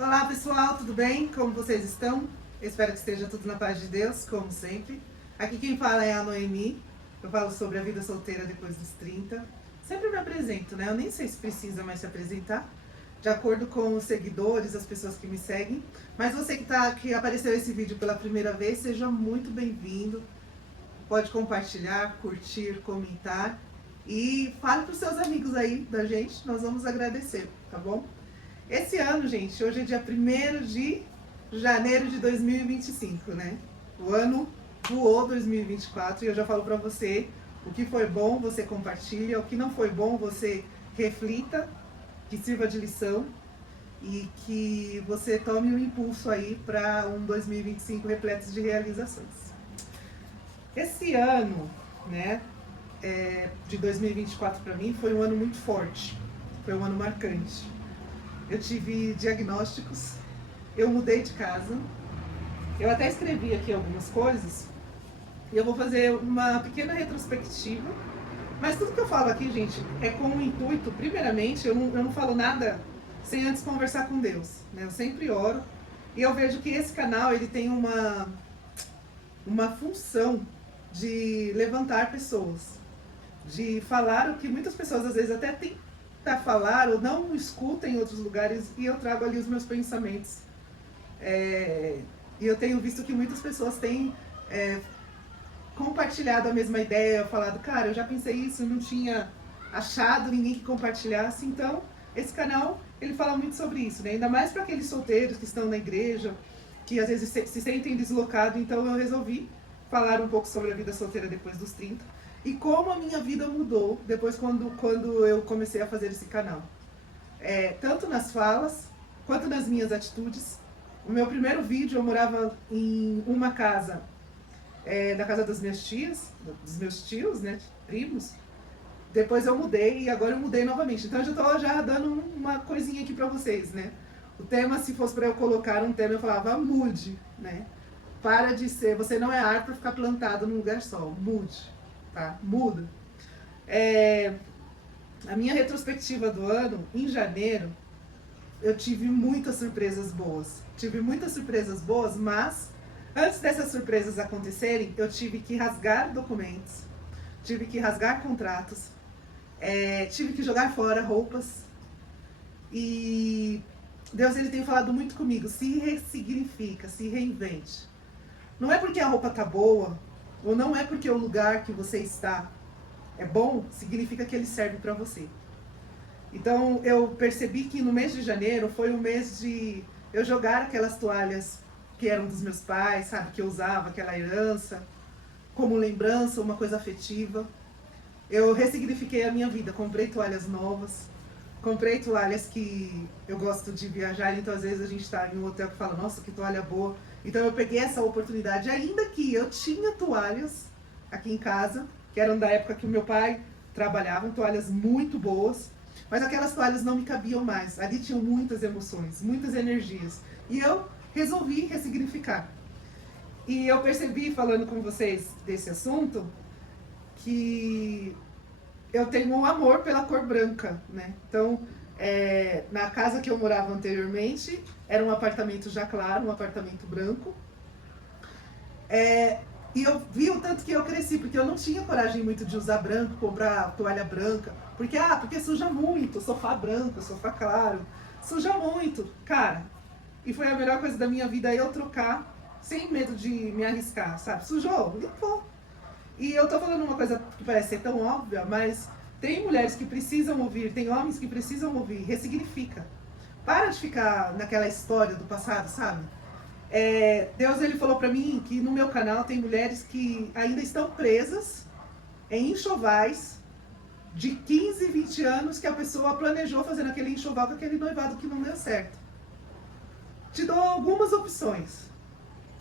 Olá pessoal, tudo bem? Como vocês estão? Eu espero que esteja tudo na paz de Deus, como sempre. Aqui quem fala é a Noemi. Eu falo sobre a vida solteira depois dos 30. Sempre me apresento, né? Eu nem sei se precisa mais se apresentar, de acordo com os seguidores, as pessoas que me seguem. Mas você que apareceu esse vídeo pela primeira vez, seja muito bem-vindo. Pode compartilhar, curtir, comentar e fale para os seus amigos aí da gente, nós vamos agradecer, tá bom? Esse ano, gente, hoje é dia 1º de janeiro de 2025, né? O ano voou 2024 e eu já falo pra você, o que foi bom você compartilha, o que não foi bom você reflita, que sirva de lição e que você tome um impulso aí para um 2025 repleto de realizações. Esse ano, né, de 2024 para mim foi um ano muito forte, foi um ano marcante. Eu tive diagnósticos, eu mudei de casa, eu até escrevi aqui algumas coisas e eu vou fazer uma pequena retrospectiva, mas tudo que eu falo aqui, gente, é com o intuito, primeiramente, eu não falo nada sem antes conversar com Deus, né? Eu sempre oro e eu vejo que esse canal ele tem uma função de levantar pessoas, de falar o que muitas pessoas às vezes até têm falar ou não escuta em outros lugares e eu trago ali os meus pensamentos. E eu tenho visto que muitas pessoas têm compartilhado a mesma ideia, falado, cara, eu já pensei isso, não tinha achado ninguém que compartilhasse. Então, esse canal, ele fala muito sobre isso, né? Ainda mais para aqueles solteiros que estão na igreja, que às vezes se sentem deslocados. Então, eu resolvi falar um pouco sobre a vida solteira depois dos 30. E como a minha vida mudou depois quando eu comecei a fazer esse canal. Tanto nas falas, quanto nas minhas atitudes. O meu primeiro vídeo, eu morava em uma casa, na casa das minhas tias, dos meus tios, né, primos. Depois eu mudei e agora eu mudei novamente. Então eu já estou já dando uma coisinha aqui para vocês, né. O tema, se fosse para eu colocar um tema, eu falava mude, né. Para de ser, você não é árvore para ficar plantado num lugar só, mude. Tá? Muda. A minha retrospectiva do ano, em janeiro, eu tive muitas surpresas boas. Tive muitas surpresas boas, mas antes dessas surpresas acontecerem, eu tive que rasgar documentos, tive que rasgar contratos, tive que jogar fora roupas. E Deus ele tem falado muito comigo, se ressignifica, se reinvente. Não é porque a roupa tá boa, ou não é porque o lugar que você está é bom, significa que ele serve para você. Então eu percebi que no mês de janeiro foi um mês de eu jogar aquelas toalhas que eram dos meus pais, sabe, que eu usava, aquela herança, como lembrança, uma coisa afetiva. Eu ressignifiquei a minha vida, comprei toalhas novas, comprei toalhas que eu gosto de viajar, então às vezes a gente está em um hotel que fala, nossa, que toalha boa. Então eu peguei essa oportunidade, ainda que eu tinha toalhas aqui em casa, que eram da época que o meu pai trabalhava, toalhas muito boas, mas aquelas toalhas não me cabiam mais. Ali tinham muitas emoções, muitas energias. E eu resolvi ressignificar. E eu percebi, falando com vocês desse assunto, que eu tenho um amor pela cor branca, né? Então, na casa que eu morava anteriormente, era um apartamento já claro, um apartamento branco. E eu vi o tanto que eu cresci, porque eu não tinha coragem muito de usar branco, comprar toalha branca. Porque suja muito, sofá branco, sofá claro, suja muito. Cara, e foi a melhor coisa da minha vida eu trocar, sem medo de me arriscar, sabe? Sujou, limpou. E eu tô falando uma coisa que parece ser tão óbvia, mas tem mulheres que precisam ouvir, tem homens que precisam ouvir, ressignifica. Para de ficar naquela história do passado, sabe? Deus ele falou pra mim que no meu canal tem mulheres que ainda estão presas em enxovais de 15, 20 anos que a pessoa planejou fazer aquele enxoval com aquele noivado que não deu certo. Te dou algumas opções.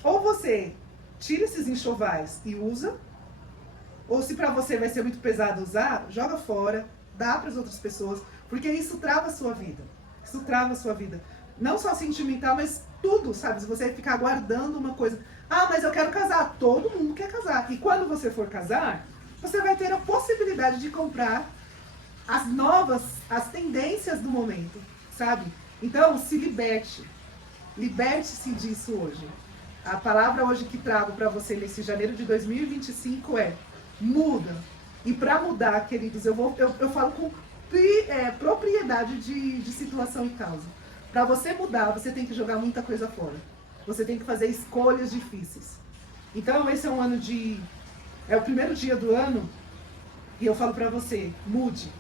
Ou você tira esses enxovais e usa, ou se pra você vai ser muito pesado usar, joga fora, dá para as outras pessoas, porque isso trava a sua vida. Isso trava a sua vida. Não só sentimental, mas tudo, sabe? Se você ficar guardando uma coisa. Ah, mas eu quero casar. Todo mundo quer casar. E quando você for casar, você vai ter a possibilidade de comprar as novas, as tendências do momento, sabe? Então, se liberte. liberte-se disso hoje. A palavra hoje que trago para você nesse janeiro de 2025 é muda. E para mudar, queridos, eu falo com propriedade de situação e causa. Para você mudar, você tem que jogar muita coisa fora. Você tem que fazer escolhas difíceis. Então esse é um ano de... É o primeiro dia do ano e eu falo para você, mude.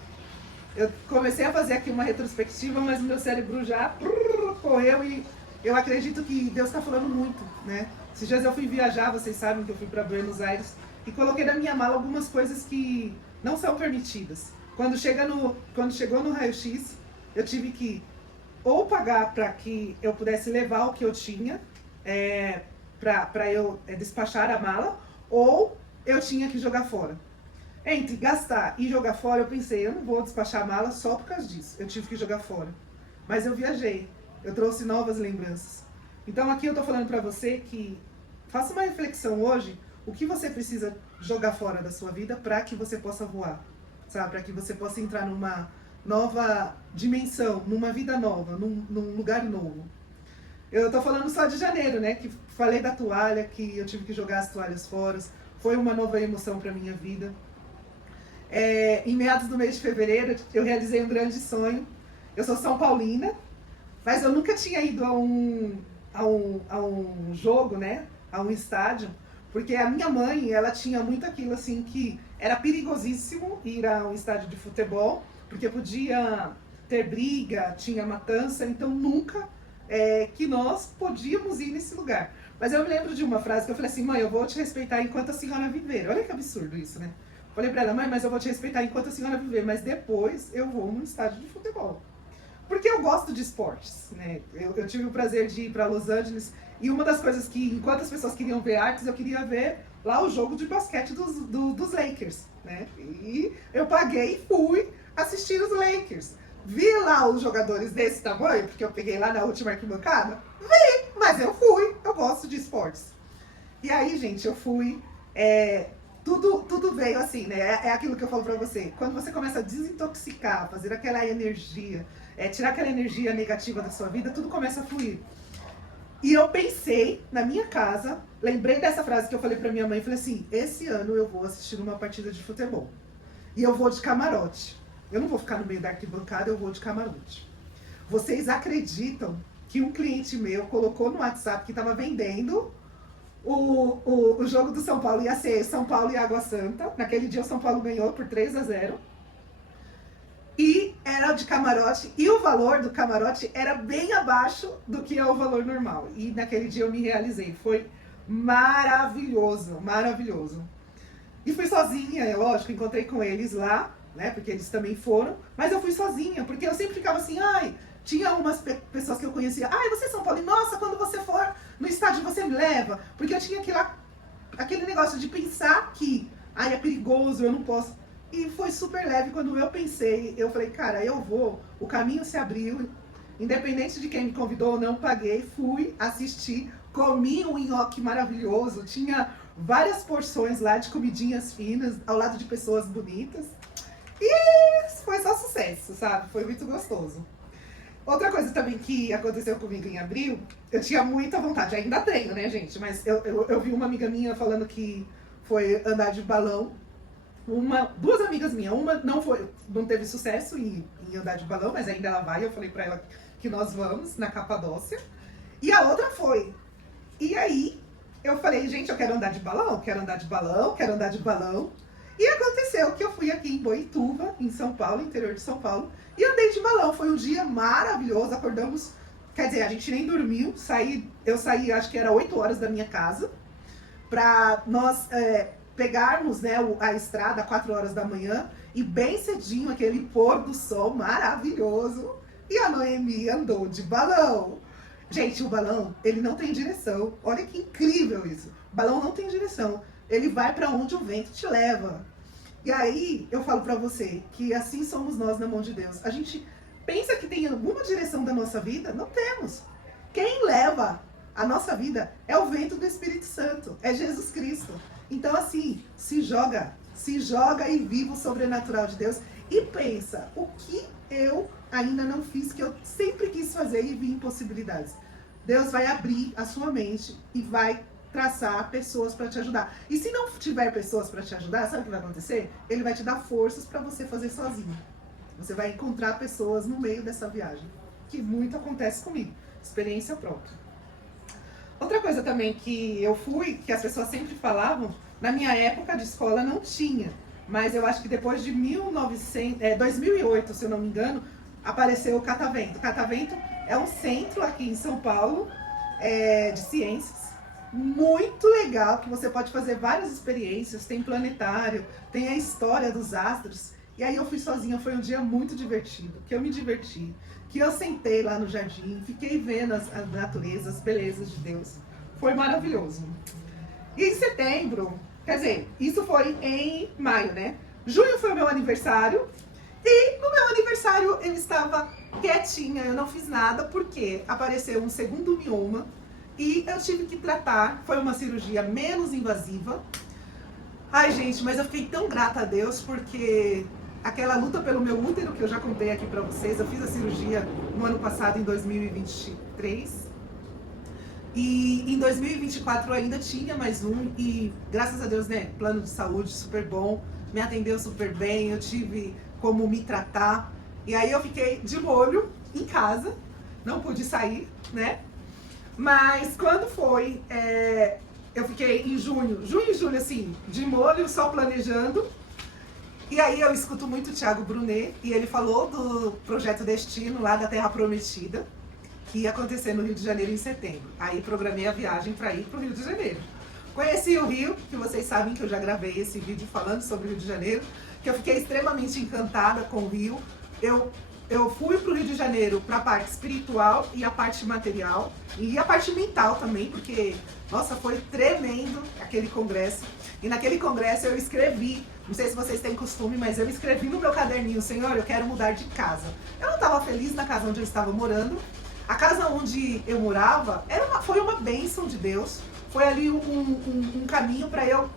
Eu comecei a fazer aqui uma retrospectiva, mas o meu cérebro já correu e eu acredito que Deus está falando muito, né? Esses dias eu fui viajar, vocês sabem que eu fui para Buenos Aires e coloquei na minha mala algumas coisas que não são permitidas. Quando chegou no raio-x, eu tive que ou pagar para que eu pudesse levar o que eu tinha, para eu despachar a mala, ou eu tinha que jogar fora. Entre gastar e jogar fora, eu pensei, eu não vou despachar a mala só por causa disso. Eu tive que jogar fora. Mas eu viajei, eu trouxe novas lembranças. Então aqui eu tô falando para você que faça uma reflexão hoje, o que você precisa jogar fora da sua vida para que você possa voar, sabe? Para que você possa entrar numa nova dimensão, numa vida nova, num lugar novo. Eu tô falando só de janeiro, né? Que falei da toalha, que eu tive que jogar as toalhas fora. Foi uma nova emoção para minha vida. Em meados do mês de fevereiro, eu realizei um grande sonho. Eu sou São Paulina, mas eu nunca tinha ido a um jogo, né? A um estádio, porque a minha mãe, ela tinha muito aquilo assim que era perigosíssimo ir a um estádio de futebol, porque podia ter briga, tinha matança, então nunca que nós podíamos ir nesse lugar. Mas eu me lembro de uma frase que eu falei assim, mãe, eu vou te respeitar enquanto a senhora viver. Olha que absurdo isso, né? Falei pra ela, mãe, mas eu vou te respeitar enquanto a senhora viver, mas depois eu vou num estádio de futebol. Porque eu gosto de esportes, né? Eu tive o prazer de ir para Los Angeles e uma das coisas que, enquanto as pessoas queriam ver artes, eu queria ver lá o jogo de basquete dos Lakers, né? E eu paguei e fui assistir os Lakers. Vi lá os jogadores desse tamanho, porque eu peguei lá na última arquibancada? Vi, mas eu fui, eu gosto de esportes. E aí, gente, eu fui... Tudo veio assim, né? É aquilo que eu falo pra você. Quando você começa a desintoxicar, fazer aquela energia, tirar aquela energia negativa da sua vida, tudo começa a fluir. E eu pensei na minha casa, lembrei dessa frase que eu falei pra minha mãe, falei assim, esse ano eu vou assistir uma partida de futebol. E eu vou de camarote. Eu não vou ficar no meio da arquibancada, eu vou de camarote. Vocês acreditam que um cliente meu colocou no WhatsApp que estava vendendo o jogo do São Paulo, ia ser São Paulo e Água Santa. Naquele dia o São Paulo ganhou por 3-0. E era de camarote, e o valor do camarote era bem abaixo do que é o valor normal. E naquele dia eu me realizei, foi maravilhoso, maravilhoso. E fui sozinha, é lógico, encontrei com eles lá, né, porque eles também foram, mas eu fui sozinha, porque eu sempre ficava assim, tinha umas pessoas que eu conhecia, você é São Paulo, e nossa, quando você for no estádio você me leva, porque eu tinha aquele negócio de pensar que, é perigoso, eu não posso. E foi super leve quando eu pensei, eu falei, cara, eu vou, o caminho se abriu, independente de quem me convidou ou não, paguei, fui assistir, comi um nhoque maravilhoso, tinha várias porções lá de comidinhas finas, ao lado de pessoas bonitas, e foi só sucesso, sabe? Foi muito gostoso. Outra coisa também que aconteceu comigo em abril, eu tinha muita vontade, ainda tenho, né, gente? Mas eu vi uma amiga minha falando que foi andar de balão. Duas amigas minhas, uma não teve sucesso em andar de balão, mas ainda ela vai, eu falei pra ela que nós vamos na Capadócia. E a outra foi. E aí, eu falei, gente, eu quero andar de balão, quero andar de balão, quero andar de balão. E aconteceu que eu fui aqui em Boituva, em São Paulo, interior de São Paulo, e andei de balão. Foi um dia maravilhoso, acordamos, quer dizer, a gente nem dormiu, eu saí, acho que era 8 horas da minha casa, pra nós pegarmos, né, a estrada 4 horas da manhã, e bem cedinho, aquele pôr do sol maravilhoso, e a Noemi andou de balão. Gente, o balão, ele não tem direção, olha que incrível isso, o balão não tem direção. Ele vai para onde o vento te leva. E aí, eu falo para você que assim somos nós na mão de Deus. A gente pensa que tem alguma direção da nossa vida? Não temos. Quem leva a nossa vida é o vento do Espírito Santo, é Jesus Cristo. Então, assim, se joga e viva o sobrenatural de Deus. E pensa, o que eu ainda não fiz, que eu sempre quis fazer e vi impossibilidades. Deus vai abrir a sua mente e vai traçar pessoas para te ajudar. E se não tiver pessoas para te ajudar, sabe o que vai acontecer? Ele vai te dar forças para você fazer sozinho. Você vai encontrar pessoas no meio dessa viagem, que muito acontece comigo, experiência própria. Outra coisa também que eu fui, que as pessoas sempre falavam, na minha época de escola não tinha, mas eu acho que depois de 2008, se eu não me engano, apareceu o Catavento. O Catavento é um centro aqui em São Paulo de ciências, muito legal, que você pode fazer várias experiências, tem planetário, tem a história dos astros. E aí eu fui sozinha, foi um dia muito divertido, que eu me diverti, que eu sentei lá no jardim, fiquei vendo a natureza, as belezas de Deus. Foi maravilhoso. E em setembro, quer dizer, isso foi em maio, né? Junho foi o meu aniversário, e no meu aniversário eu estava quietinha, eu não fiz nada, porque apareceu um segundo mioma, e eu tive que tratar, foi uma cirurgia menos invasiva. Ai, gente, mas eu fiquei tão grata a Deus, porque aquela luta pelo meu útero, que eu já contei aqui pra vocês, eu fiz a cirurgia no ano passado, em 2023. E em 2024 eu ainda tinha mais um, e graças a Deus, né, plano de saúde super bom, me atendeu super bem, eu tive como me tratar. E aí eu fiquei de molho em casa, não pude sair, né? Mas quando foi, eu fiquei em junho e julho, assim, de molho, só planejando. E aí eu escuto muito o Thiago Brunet, e ele falou do Projeto Destino, lá da Terra Prometida, que ia acontecer no Rio de Janeiro em setembro. Aí programei a viagem para ir para o Rio de Janeiro. Conheci o Rio, que vocês sabem que eu já gravei esse vídeo falando sobre o Rio de Janeiro, que eu fiquei extremamente encantada com o Rio. Eu fui para o Rio de Janeiro para a parte espiritual e a parte material, e a parte mental também, porque, nossa, foi tremendo aquele congresso. E naquele congresso eu escrevi, não sei se vocês têm costume, mas eu escrevi no meu caderninho: Senhor, eu quero mudar de casa. Eu não estava feliz na casa onde eu estava morando. A casa onde eu morava foi uma bênção de Deus. Foi ali um caminho para eu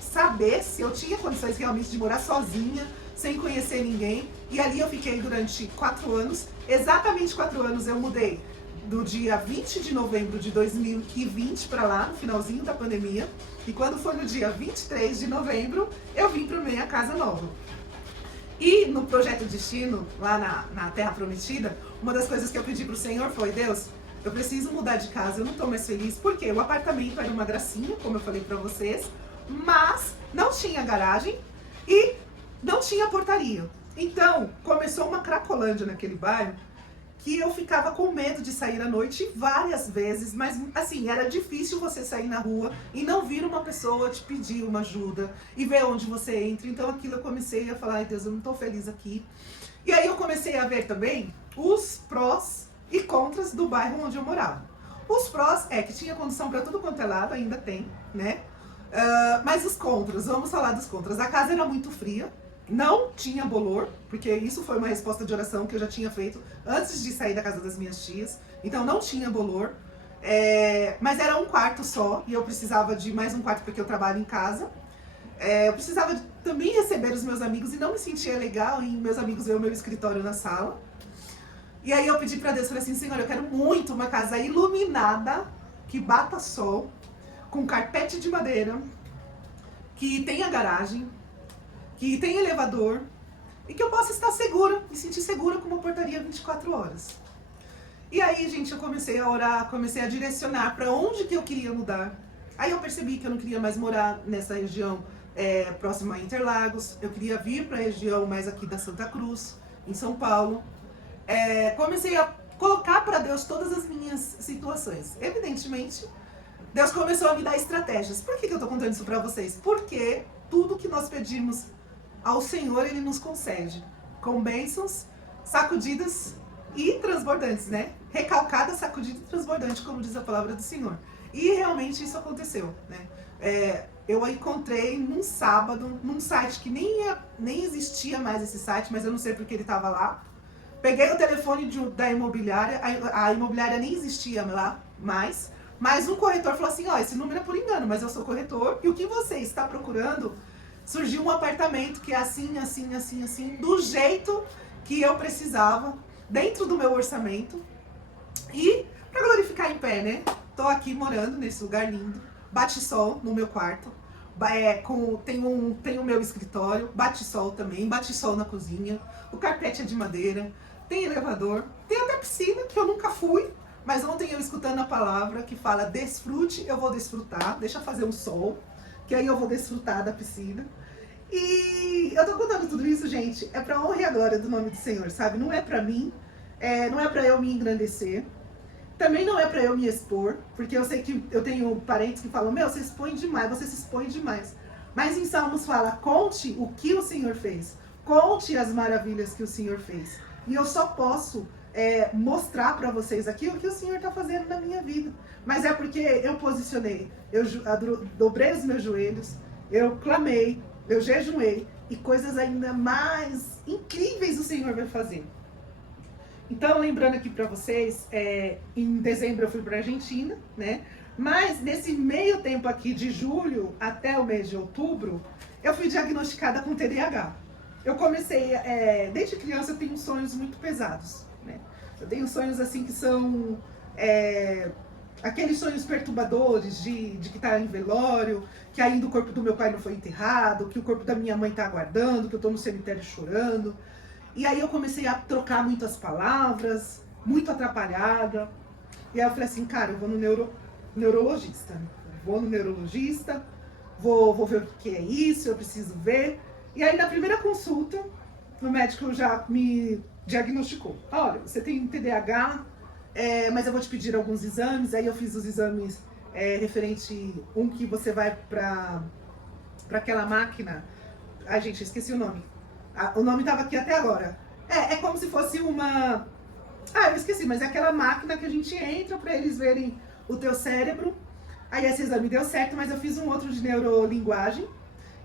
saber se eu tinha condições realmente de morar sozinha, sem conhecer ninguém. E ali eu fiquei durante 4 anos, exatamente 4 anos. Eu mudei do dia 20 de novembro de 2020 para lá, no finalzinho da pandemia. E quando foi no dia 23 de novembro, eu vim para minha casa nova. E no Projeto Destino, lá na Terra Prometida, uma das coisas que eu pedi pro Senhor foi: Deus, eu preciso mudar de casa, eu não tô mais feliz, porque o apartamento era uma gracinha, como eu falei pra vocês, mas não tinha garagem e não tinha portaria. Então, começou uma cracolândia naquele bairro, que eu ficava com medo de sair à noite várias vezes, mas assim, era difícil você sair na rua e não vir uma pessoa te pedir uma ajuda e ver onde você entra. Então aquilo eu comecei a falar: ai Deus, eu não tô feliz aqui. E aí eu comecei a ver também os prós e contras do bairro onde eu morava. Os prós é que tinha condição para tudo quanto é lado, ainda tem, né? Mas os contras, vamos falar dos contras. A casa era muito fria, não tinha bolor, porque isso foi uma resposta de oração que eu já tinha feito antes de sair da casa das minhas tias. Então não tinha bolor, mas era um quarto só, e eu precisava de mais um quarto porque eu trabalho em casa. Eu precisava também receber os meus amigos e não me sentia legal em meus amigos ver o meu escritório na sala. E aí eu pedi pra Deus, falei assim: Senhor, eu quero muito uma casa iluminada, que bata sol, com carpete de madeira, que tenha garagem, que tenha elevador, e que eu possa estar segura, me sentir segura com uma portaria 24 horas. E aí, gente, eu comecei a orar, comecei a direcionar para onde que eu queria mudar. Aí eu percebi que eu não queria mais morar nessa região próxima a Interlagos, eu queria vir para a região mais aqui da Santa Cruz, em São Paulo. Comecei a colocar para Deus todas as minhas situações. Evidentemente, Deus começou a me dar estratégias. Por que eu tô contando isso para vocês? Porque tudo que nós pedimos ao Senhor, Ele nos concede, com bênçãos sacudidas e transbordantes, né? Recalcada, sacudida e transbordante, como diz a palavra do Senhor. E realmente isso aconteceu, né? Eu encontrei num sábado, num site que nem existia mais esse site, mas eu não sei porque ele estava lá. Peguei o telefone da imobiliária, a imobiliária nem existia lá mais, mas um corretor falou assim: ó, esse número é por engano, mas eu sou corretor, e o que você está procurando? Surgiu um apartamento que é assim, assim, assim, assim, do jeito que eu precisava, dentro do meu orçamento. E para glorificar fé, né? Tô aqui morando nesse lugar lindo, bate sol no meu quarto, tem o meu escritório, bate sol também, bate sol na cozinha, o carpete é de madeira, tem elevador, tem até piscina, que eu nunca fui, mas ontem eu escutando a palavra que fala desfrute, eu vou desfrutar, deixa fazer um sol, que aí eu vou desfrutar da piscina. E eu tô contando tudo isso, gente, é pra honra e a glória do nome do Senhor, sabe? Não é pra mim, não é pra eu me engrandecer, também não é pra eu me expor, porque eu sei que eu tenho parentes que falam, você expõe demais, você se expõe demais. Mas em Salmos fala, conte o que o Senhor fez, conte as maravilhas que o Senhor fez. E eu só posso mostrar pra vocês aqui o que o Senhor tá fazendo na minha vida. Mas é porque eu posicionei, eu dobrei os meus joelhos, eu clamei, eu jejuei, e coisas ainda mais incríveis o Senhor vai fazer. Então, lembrando aqui para vocês, em dezembro eu fui para a Argentina, né? Mas nesse meio tempo aqui, de julho até o mês de outubro, eu fui diagnosticada com TDAH. Eu comecei, desde criança eu tenho sonhos muito pesados, né? Eu tenho sonhos assim que são aqueles sonhos perturbadores de que tá em velório, que ainda o corpo do meu pai não foi enterrado, que o corpo da minha mãe tá aguardando, que eu tô no cemitério chorando. E aí eu comecei a trocar muitas palavras, muito atrapalhada. E aí eu falei assim, cara, eu vou no neurologista. Vou no neurologista, vou ver o que é isso, eu preciso ver. E aí na primeira consulta, o médico já me diagnosticou. Olha, você tem TDAH, mas eu vou te pedir alguns exames. Aí eu fiz os exames referente, um que você vai para aquela máquina. Ai, gente, esqueci o nome. O nome estava aqui até agora. É como se fosse uma... eu esqueci, mas é aquela máquina que a gente entra para eles verem o teu cérebro. Aí esse exame deu certo, mas eu fiz um outro de neurolinguagem.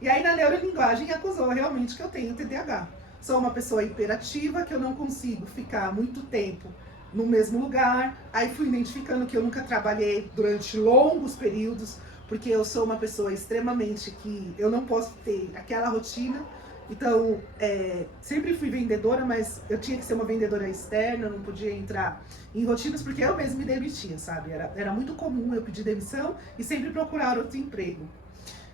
E aí na neurolinguagem acusou realmente que eu tenho TDAH. Sou uma pessoa hiperativa, que eu não consigo ficar muito tempo no mesmo lugar. Aí fui identificando que eu nunca trabalhei durante longos períodos, porque eu sou uma pessoa extremamente que eu não posso ter aquela rotina. Então, sempre fui vendedora, mas eu tinha que ser uma vendedora externa, não podia entrar em rotinas, porque eu mesma me demitia, sabe? Era muito comum eu pedir demissão e sempre procurar outro emprego.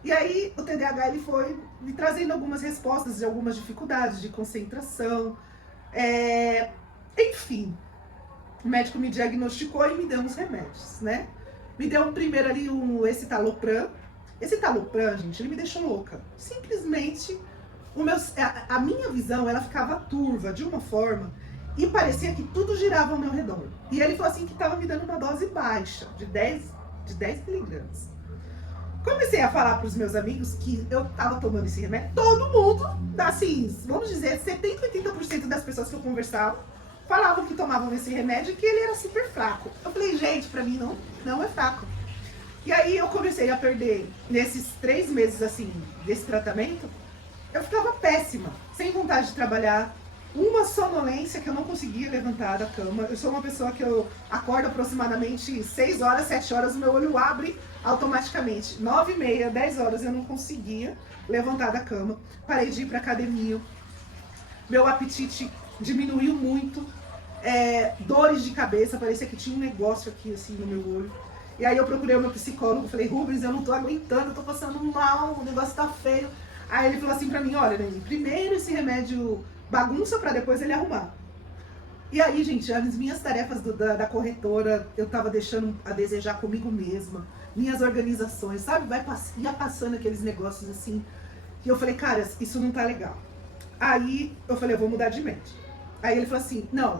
E aí, o TDAH ele foi me trazendo algumas respostas de algumas dificuldades de concentração. Enfim, o médico me diagnosticou e me deu uns remédios, né? Me deu primeiro ali esse Citalopram. Esse Citalopram, gente, ele me deixou louca. Simplesmente... a minha visão, ela ficava turva de uma forma e parecia que tudo girava ao meu redor. E ele falou assim que estava me dando uma dose baixa, de 10 miligramas. Comecei a falar para os meus amigos que eu estava tomando esse remédio. Todo mundo, assim, vamos dizer, 70%, 80% das pessoas que eu conversava falavam que tomavam esse remédio e que ele era super fraco. Eu falei, gente, para mim não é fraco. E aí eu comecei a perder, nesses 3 meses assim, desse tratamento, eu ficava péssima, sem vontade de trabalhar, uma sonolência que eu não conseguia levantar da cama. Eu sou uma pessoa que eu acordo aproximadamente 6 horas, 7 horas, o meu olho abre automaticamente. 9h30, 10 horas eu não conseguia levantar da cama. Parei de ir pra academia, meu apetite diminuiu muito, dores de cabeça, parecia que tinha um negócio aqui assim no meu olho. E aí eu procurei o meu psicólogo, falei, Rubens, eu não tô aguentando, eu tô passando mal, o negócio tá feio. Aí ele falou assim pra mim, olha, Nani, primeiro esse remédio bagunça pra depois ele arrumar. E aí, gente, as minhas tarefas da corretora, eu tava deixando a desejar comigo mesma. Minhas organizações, sabe? Ia passando aqueles negócios assim. E eu falei, cara, isso não tá legal. Aí eu falei, eu vou mudar de médico. Aí ele falou assim, não,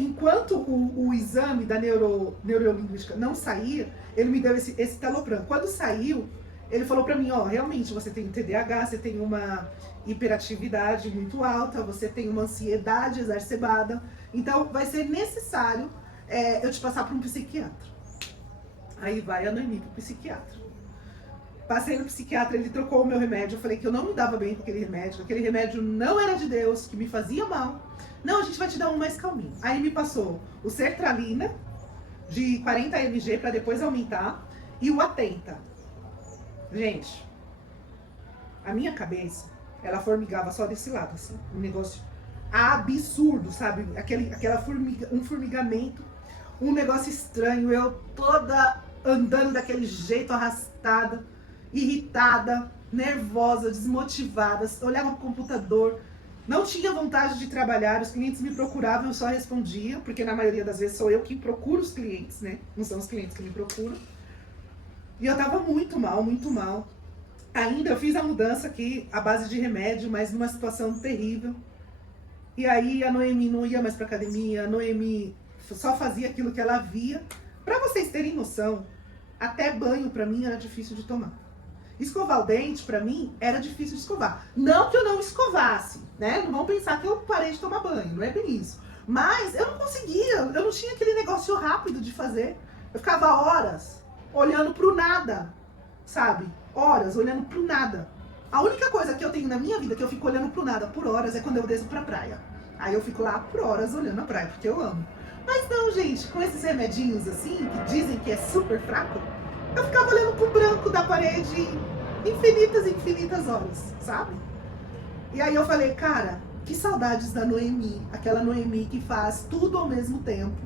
enquanto o exame da neurolinguística não saía, ele me deu esse Citalopram. Quando saiu, ele falou pra mim, realmente você tem um TDAH, você tem uma hiperatividade muito alta, você tem uma ansiedade exacerbada, então vai ser necessário eu te passar para um psiquiatra. Aí vai a Noemi pro psiquiatra. Passei no psiquiatra, ele trocou o meu remédio, eu falei que eu não me dava bem com aquele remédio não era de Deus, que me fazia mal. Não, a gente vai te dar um mais calminho. Aí me passou o sertralina, de 40 mg para depois aumentar, e o Atenta. Gente, a minha cabeça, ela formigava só desse lado, assim, um negócio absurdo, sabe? Um formigamento. um negócio estranho, eu toda andando daquele jeito, arrastada, irritada, nervosa, desmotivada, olhava pro computador, não tinha vontade de trabalhar, os clientes me procuravam, eu só respondia, porque na maioria das vezes sou eu que procuro os clientes, né? Não são os clientes que me procuram. E eu tava muito mal, muito mal. Ainda eu fiz a mudança aqui à base de remédio, mas numa situação terrível. E aí a Noemi não ia mais pra academia, a Noemi só fazia aquilo que ela via. Pra vocês terem noção, até banho pra mim era difícil de tomar. Escovar o dente, pra mim, era difícil de escovar. Não que eu não escovasse, né? Não vão pensar que eu parei de tomar banho, não é bem isso. Mas eu não conseguia, eu não tinha aquele negócio rápido de fazer. Eu ficava horas olhando pro nada, sabe? Horas olhando pro nada. A única coisa que eu tenho na minha vida que eu fico olhando pro nada por horas é quando eu desço pra praia. Aí eu fico lá por horas olhando a praia, porque eu amo. Mas não, gente, com esses remedinhos assim, que dizem que é super fraco, eu ficava olhando pro branco da parede infinitas horas, sabe? E aí eu falei, cara, que saudades da Noemi, aquela Noemi que faz tudo ao mesmo tempo.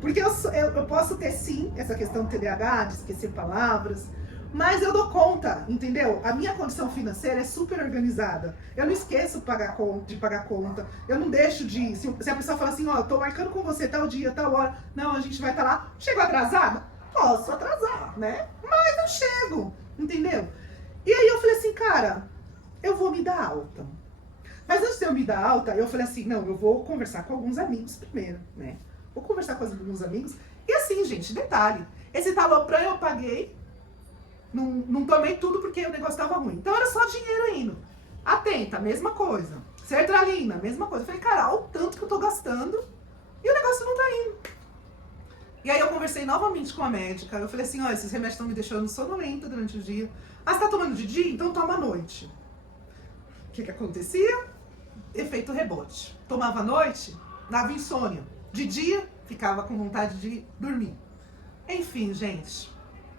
Porque eu posso ter sim essa questão do TDAH, de esquecer palavras, mas eu dou conta, entendeu? A minha condição financeira é super organizada. Eu não esqueço de pagar conta. Eu não deixo de... Se a pessoa fala assim, ó, tô marcando com você tal dia, tal hora. Não, a gente vai estar lá. Chego atrasada? Posso atrasar, né? Mas eu chego, entendeu? E aí eu falei assim, cara, eu vou me dar alta. Mas antes de eu me dar alta, eu falei assim, não, eu vou conversar com alguns amigos primeiro, né? Vou conversar com alguns amigos. E assim, gente, detalhe. Esse Talopram eu paguei. Não tomei tudo porque o negócio tava ruim. Então era só dinheiro indo. Atenta, mesma coisa. Sertralina, mesma coisa. Eu falei, cara, olha o tanto que eu tô gastando e o negócio não tá indo. E aí eu conversei novamente com a médica. Eu falei assim, ó, esses remédios estão me deixando sonolenta durante o dia. Ah, você tá tomando de dia? Então toma à noite. O que acontecia? Efeito rebote. Tomava à noite, dava insônia. De dia, ficava com vontade de dormir. Enfim, gente.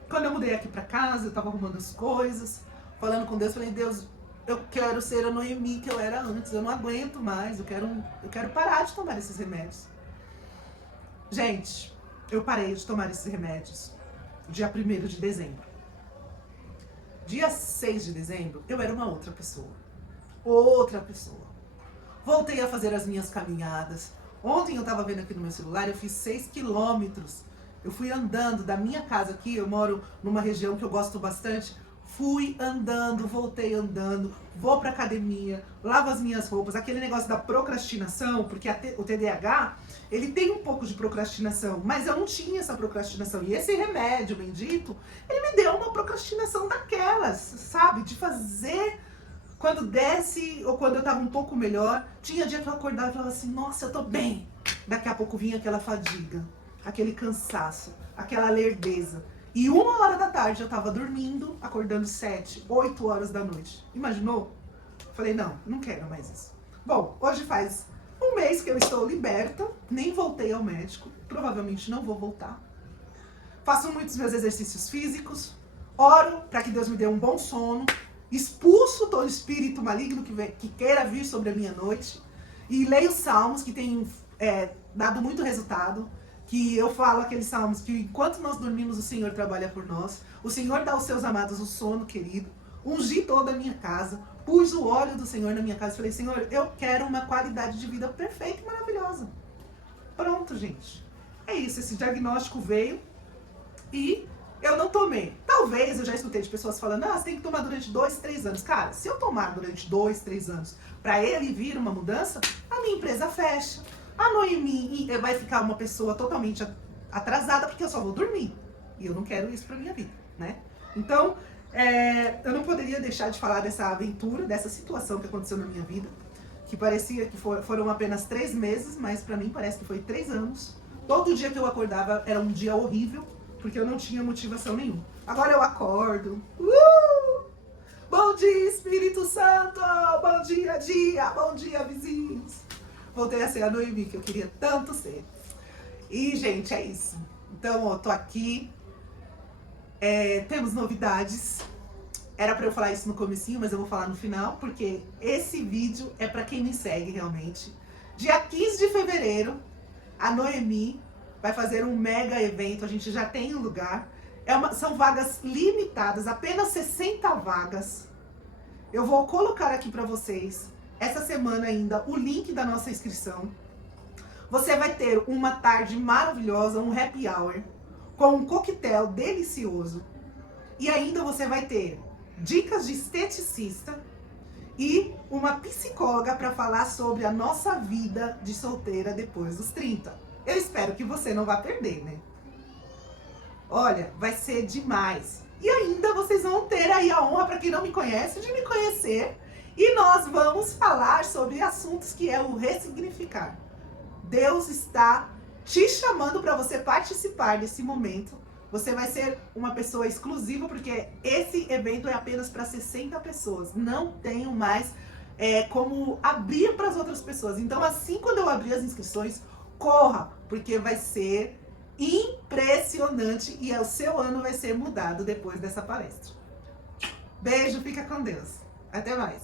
Quando eu mudei aqui pra casa, eu tava arrumando as coisas, falando com Deus, falei, Deus, eu quero ser a Noemi que eu era antes, eu não aguento mais, eu quero parar de tomar esses remédios. Gente, eu parei de tomar esses remédios dia 1º de dezembro. Dia 6 de dezembro, eu era uma outra pessoa. Outra pessoa. Voltei a fazer as minhas caminhadas. Ontem eu tava vendo aqui no meu celular, eu fiz 6 quilômetros. Eu fui andando da minha casa aqui, eu moro numa região que eu gosto bastante. Fui andando, voltei andando, vou pra academia, lavo as minhas roupas. Aquele negócio da procrastinação, porque o TDAH, ele tem um pouco de procrastinação, mas eu não tinha essa procrastinação. E esse remédio bendito, ele me deu uma procrastinação daquelas, sabe? De fazer quando desce ou quando eu tava um pouco melhor. Tinha dia que eu acordava e falava assim, nossa, eu tô bem. Daqui a pouco vinha aquela fadiga, aquele cansaço, aquela lerdeza. E 1h da tarde eu tava dormindo, acordando 7, 8 horas da noite. Imaginou? Falei, não quero mais isso. Bom, hoje faz um mês que eu estou liberta, nem voltei ao médico, provavelmente não vou voltar. Faço muitos meus exercícios físicos, oro para que Deus me dê um bom sono, expulso todo espírito maligno que queira vir sobre a minha noite e leio salmos que têm dado muito resultado. Que eu falo aqueles salmos que enquanto nós dormimos o Senhor trabalha por nós, o Senhor dá aos seus amados o sono querido, ungi toda a minha casa, pus o óleo do Senhor na minha casa e falei, Senhor, eu quero uma qualidade de vida perfeita e maravilhosa. Pronto, gente. É isso, esse diagnóstico veio e eu não tomei. Talvez, eu já escutei de pessoas falando, você tem que tomar durante 2, 3 anos. Cara, se eu tomar durante 2, 3 anos para ele vir uma mudança, a minha empresa fecha. A Noemi vai ficar uma pessoa totalmente atrasada porque eu só vou dormir. E eu não quero isso pra minha vida, né? Então, eu não poderia deixar de falar dessa aventura, dessa situação que aconteceu na minha vida. Que parecia que foram apenas 3 meses, mas pra mim parece que foi 3 anos. Todo dia que eu acordava era um dia horrível, porque eu não tinha motivação nenhuma. Agora eu acordo. Bom dia, Espírito Santo! Bom dia, dia! Bom dia, vizinhos! Voltei a ser a Noemi que eu queria tanto ser. E, gente, é isso. Então, ó, tô aqui. Temos novidades. Era pra eu falar isso no comecinho, mas eu vou falar no final, porque esse vídeo é pra quem me segue realmente. Dia 15 de fevereiro, a Noemi vai fazer um mega evento, a gente já tem um lugar. São vagas limitadas, apenas 60 vagas. Eu vou colocar aqui para vocês, essa semana ainda, o link da nossa inscrição. Você vai ter uma tarde maravilhosa, um happy hour, com um coquetel delicioso. E ainda você vai ter dicas de esteticista e uma psicóloga para falar sobre a nossa vida de solteira depois dos 30. Eu espero que você não vá perder, né? Olha, vai ser demais. E ainda vocês vão ter aí a honra, para quem não me conhece, de me conhecer. E nós vamos falar sobre assuntos que é o ressignificar. Deus está te chamando para você participar desse momento. Você vai ser uma pessoa exclusiva, porque esse evento é apenas para 60 pessoas. Não tenho mais como abrir para as outras pessoas. Então, assim, quando eu abrir as inscrições, corra, porque vai ser impressionante e o seu ano vai ser mudado depois dessa palestra. Beijo, fica com Deus. Até mais.